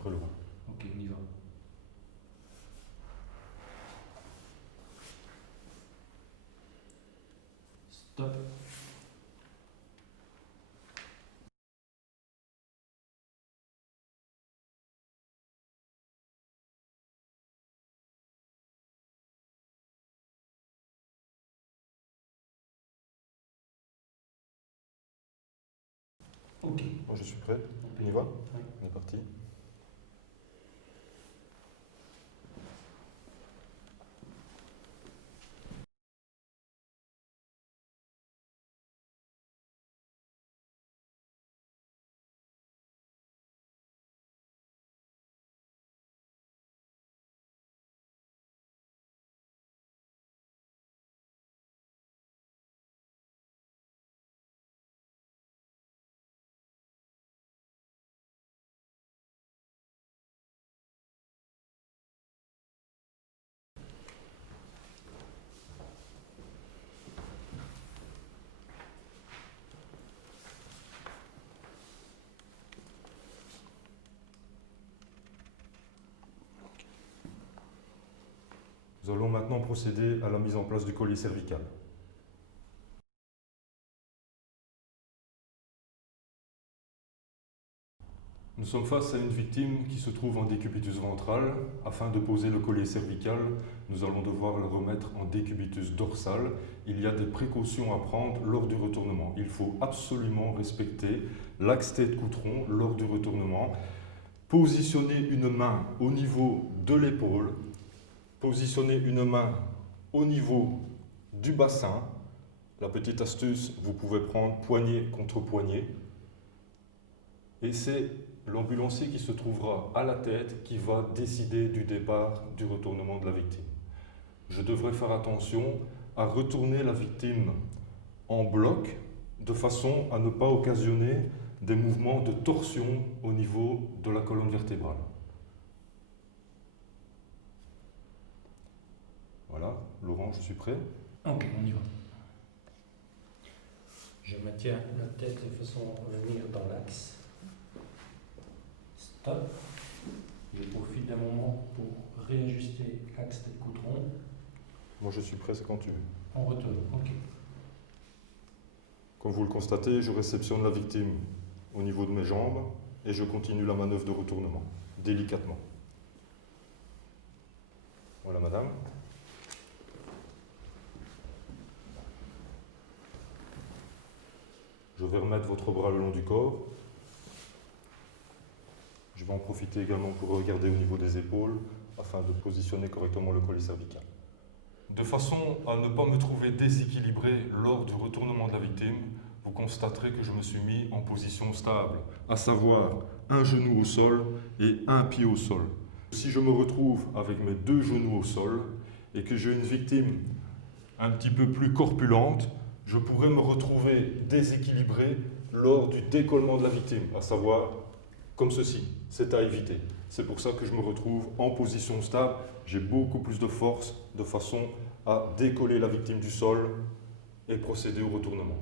prêt, Laurent. Ok, on y va. Stop. Ok. Moi, je suis prêt. On y va? Oui. On est parti. Nous allons maintenant procéder à la mise en place du collier cervical. Nous sommes face à une victime qui se trouve en décubitus ventral. Afin de poser le collier cervical, nous allons devoir le remettre en décubitus dorsal. Il y a des précautions à prendre lors du retournement. Il faut absolument respecter l'axe tête-coutron lors du retournement. Positionner une main au niveau de l'épaule. Positionner une main au niveau du bassin. La petite astuce, vous pouvez prendre poignet contre poignet. Et c'est l'ambulancier qui se trouvera à la tête qui va décider du départ du retournement de la victime. Je devrais faire attention à retourner la victime en bloc de façon à ne pas occasionner des mouvements de torsion au niveau de la colonne vertébrale. Voilà, Laurent, je suis prêt. Ok, on y va. Je maintiens la tête de façon à venir dans l'axe. Stop. Je profite d'un moment pour réajuster l'axe tête-coutron. Moi, je suis prêt, c'est quand tu veux. On retourne. Ok. Comme vous le constatez, je réceptionne la victime au niveau de mes jambes et je continue la manœuvre de retournement, délicatement. Voilà, madame. Je vais remettre votre bras le long du corps. Je vais en profiter également pour regarder au niveau des épaules afin de positionner correctement le collier cervical. De façon à ne pas me trouver déséquilibré lors du retournement de la victime, vous constaterez que je me suis mis en position stable, à savoir un genou au sol et un pied au sol. Si je me retrouve avec mes deux genoux au sol et que j'ai une victime un petit peu plus corpulente, je pourrais me retrouver déséquilibré lors du décollement de la victime, à savoir comme ceci. C'est à éviter. C'est pour ça que je me retrouve en position stable. J'ai beaucoup plus de force de façon à décoller la victime du sol et procéder au retournement.